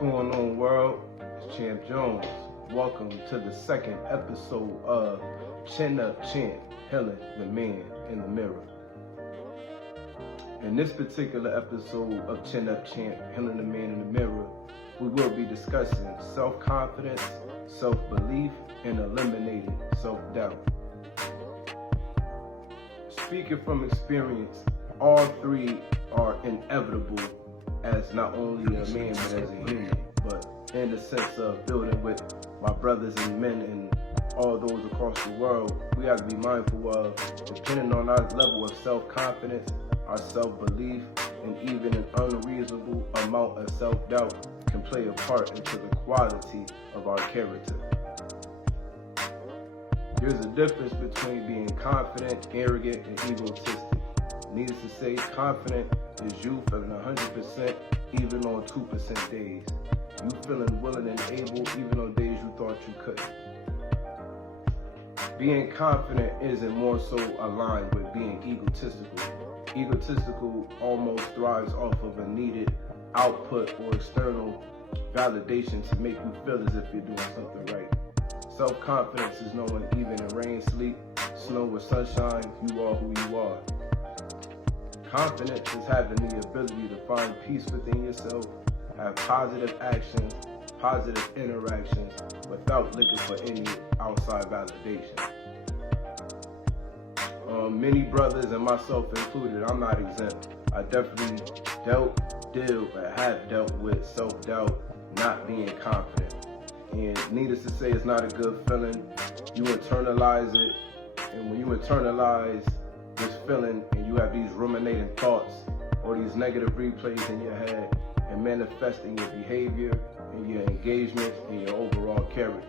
going on, world? It's Champ Jones. Welcome to the second episode of Chin Up Champ, Healing the Man in the Mirror. In this particular episode of Chin Up Champ, Healing the Man in the Mirror, we will be discussing self-confidence, self-belief, and eliminating self-doubt. Speaking from experience, all three are inevitable as not only a man but as a human. But in the sense of building with my brothers and men and all those across the world, we have to be mindful of, depending on our level of self-confidence, our self-belief, and even an unreasonable amount of self-doubt can play a part into the quality of our character. There's a difference between being confident, arrogant, and egotistic. Needless to say, confident is you feeling 100% even on 2% days. You feeling willing and able even on days you thought you couldn't. Being confident isn't more so aligned with being egotistical. Egotistical almost thrives off of a needed output or external validation to make you feel as if you're doing something right. Self-confidence is knowing even in rain, sleet, snow, or sunshine, you are who you are. Confidence is having the ability to find peace within yourself, have positive actions, positive interactions, without looking for any outside validation. Many brothers, and myself included, I'm not exempt. I definitely have dealt with self-doubt, not being confident. And needless to say, it's not a good feeling. You internalize it, and when you internalize this feeling and you have these ruminating thoughts or these negative replays in your head, and manifest in your behavior, in your engagement, and your overall character.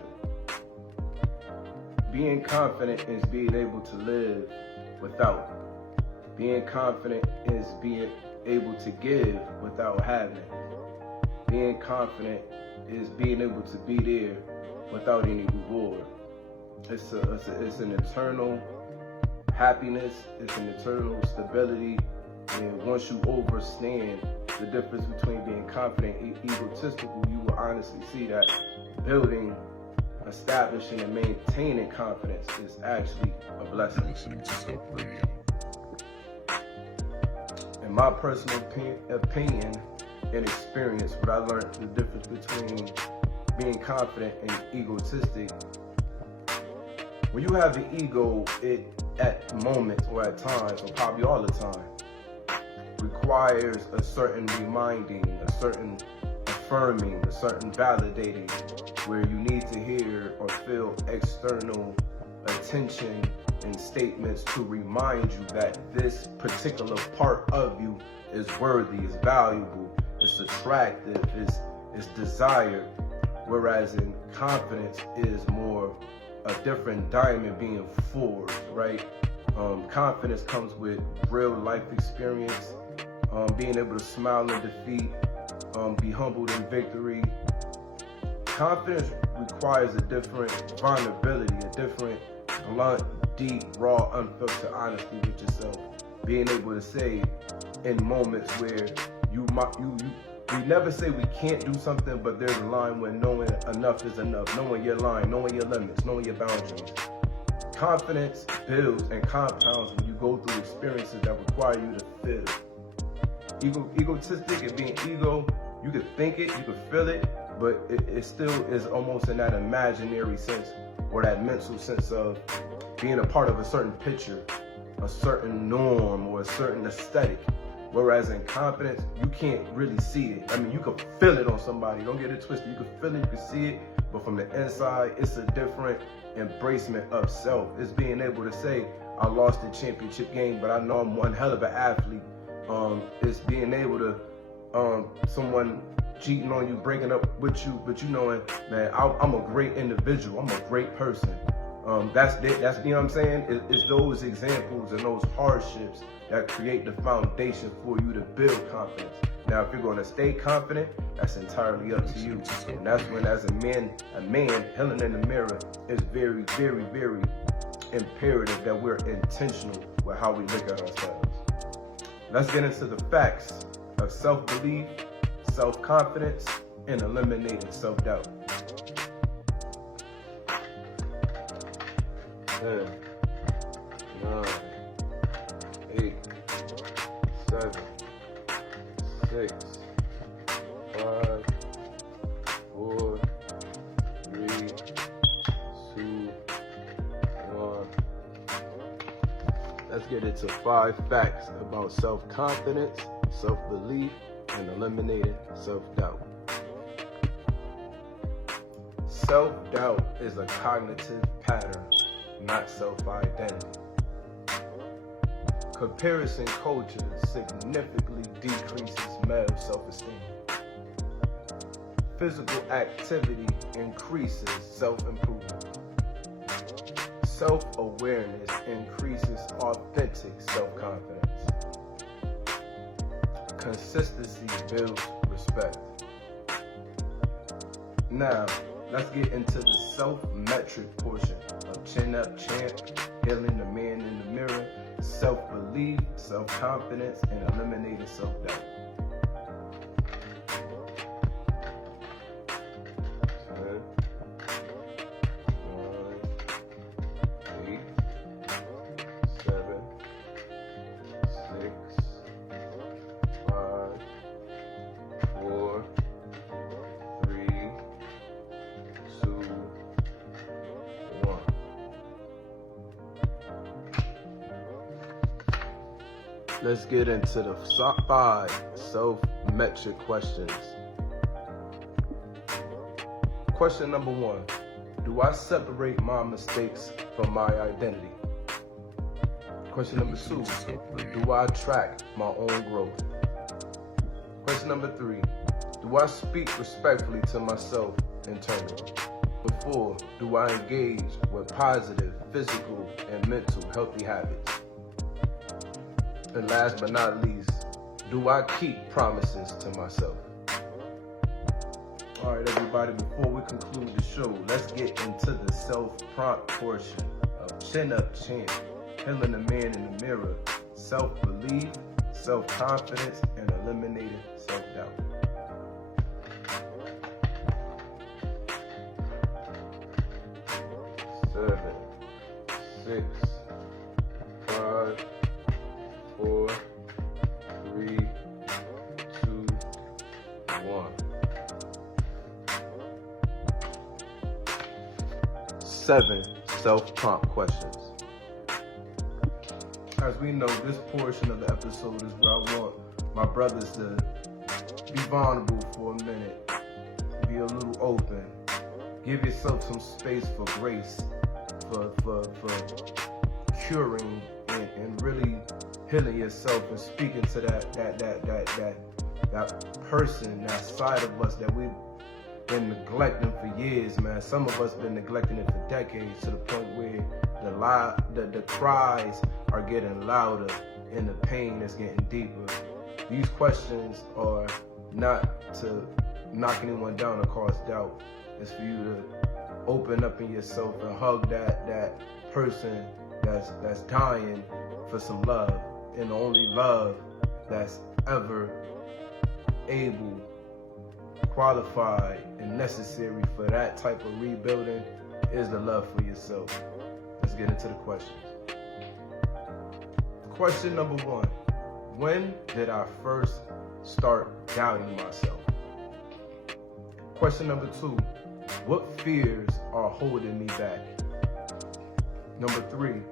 Being confident is being able to live without. Being confident is being able to give without having. Being confident is being able to be there without any reward. It's an eternal happiness, it's an eternal stability, and once you understand the difference between being confident and egotistical, you will honestly see that building, establishing, and maintaining confidence is actually a blessing. In my personal opinion and experience, what I learned the difference between being confident and egotistic. When you have the ego, it at moments or at times, or probably all the time, requires a certain reminding, a certain affirming, a certain validating, where you need to hear or feel external attention and statements to remind you that this particular part of you is worthy, is valuable, it's attractive, it's desired. Whereas in confidence is more a different diamond being forged, right? Confidence comes with real life experience, being able to smile in defeat, be humbled in victory. Confidence requires a different vulnerability, a different blunt, deep, raw, unfiltered honesty with yourself. Being able to say in moments where we never say we can't do something, but there's a line when knowing enough is enough, knowing your line, knowing your limits, knowing your boundaries. Confidence builds and compounds when you go through experiences that require you to feel. Egotistic and being ego, you can think it, you can feel it, but it still is almost in that imaginary sense or that mental sense of being a part of a certain picture, a certain norm, or a certain aesthetic. Whereas in confidence, you can't really see it. I mean, you can feel it on somebody. Don't get it twisted. You can feel it, you can see it, but from the inside, it's a different embracement of self. It's being able to say, I lost the championship game, but I know I'm one hell of an athlete. It's being able to, someone cheating on you, breaking up with you, but you knowing, man, I'm a great individual. I'm a great person. That's you know what I'm saying? It's those examples and those hardships that create the foundation for you to build confidence. Now, if you're going to stay confident, that's entirely up to you. And that's when, as a man healing in the mirror, it's very, very, very imperative that we're intentional with how we look at ourselves. Let's get into the facts of self-belief, self-confidence, and eliminating self-doubt. 10, 9, 8, 7, 6, 5, 4, 3, 2, 1. Let's get into 5 facts about self-confidence, self-belief, and eliminating self-doubt. Self-doubt is a cognitive pattern, not self-identity. Comparison culture significantly decreases male self-esteem. Physical activity increases self-improvement. Self-awareness increases authentic self-confidence. Consistency builds respect. Now, let's get into the self-metric portion of Chin Up Champ, Healing the Man in the Mirror, self-belief, self-confidence, and eliminating self-doubt. 10, 9, 8, 7, 6, 5, 4, 3, 2, 1. Let's get into the 5 self-metric questions. Question number 1. Do I separate my mistakes from my identity? Question number 2. Do I track my own growth? Question number 3. Do I speak respectfully to myself internally? Number 4. Do I engage with positive physical and mental healthy habits? And last but not least, do I keep promises to myself? All right, everybody, before we conclude the show, let's get into the self-prompt portion of Chin Up Champ, Healing the Man in the Mirror, self-belief, self-confidence, and eliminating self-doubt. Seven, 6, 5, 4, 3, 2, 1. 7 self-prompt questions. As we know, this portion of the episode is where I want my brothers to be vulnerable for a minute, be a little open, give yourself some space for grace, for curing and really healing yourself and speaking to that person, that side of us that we've been neglecting for years, man. Some of us been neglecting it for decades, to the point where the cries are getting louder and the pain is getting deeper. These questions are not to knock anyone down or cause doubt. It's for you to open up in yourself and hug that person that's dying for some love. And the only love that's ever able, qualified, and necessary for that type of rebuilding is the love for yourself. Let's get into the questions. Question number 1. When did I first start doubting myself? Question number 2. What fears are holding me back? Number 3.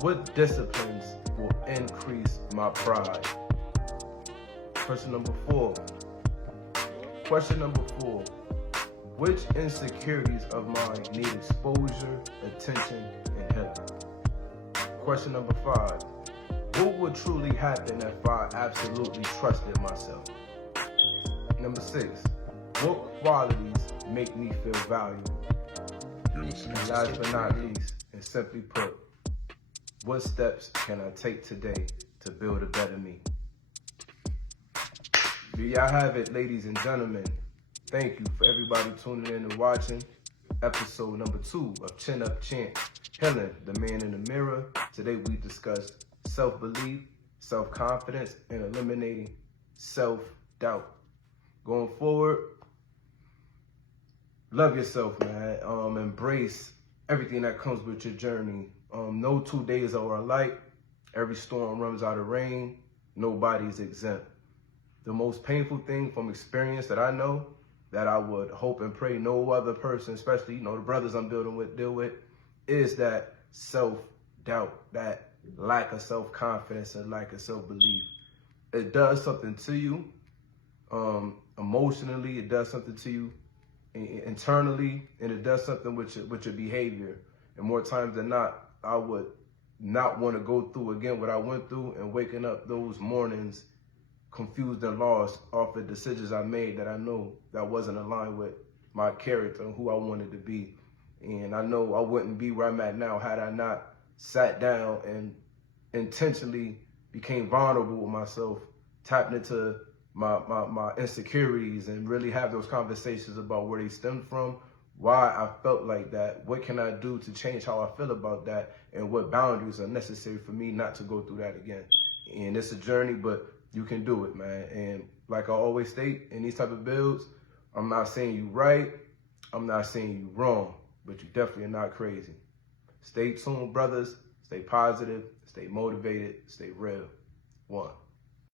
What disciplines will increase my pride? Question number 4. Which insecurities of mine need exposure, attention, and healing? Question number 5. What would truly happen if I absolutely trusted myself? Number 6. What qualities make me feel valuable? And last but not least, and simply put, what steps can I take today to build a better me? There y'all have it, ladies and gentlemen. Thank you for everybody tuning in and watching episode number 2 of Chin Up Champ, Healing the Man in the Mirror. Today we discussed self-belief, self-confidence, and eliminating self-doubt. Going forward, love yourself, man. Embrace everything that comes with your journey. No 2 days are alike. Every storm runs out of rain. Nobody's exempt. The most painful thing from experience that I know, that I would hope and pray no other person, especially, the brothers I'm building with, deal with, is that self-doubt, that lack of self-confidence and lack of self-belief. It does something to you emotionally, it does something to you internally, and it does something with your behavior. And more times than not, I would not want to go through again what I went through, and waking up those mornings confused and lost off the decisions I made that I know that wasn't aligned with my character and who I wanted to be. And I know I wouldn't be where I'm at now had I not sat down and intentionally became vulnerable with myself, tapped into my insecurities, and really have those conversations about where they stemmed from, why I felt like that, what can I do to change how I feel about that, and what boundaries are necessary for me not to go through that again. And it's a journey, but you can do it, man. And like I always state in these type of builds, I'm not saying you right, I'm not saying you wrong, but you definitely are not crazy. Stay tuned, brothers. Stay positive, stay motivated, stay real. 1.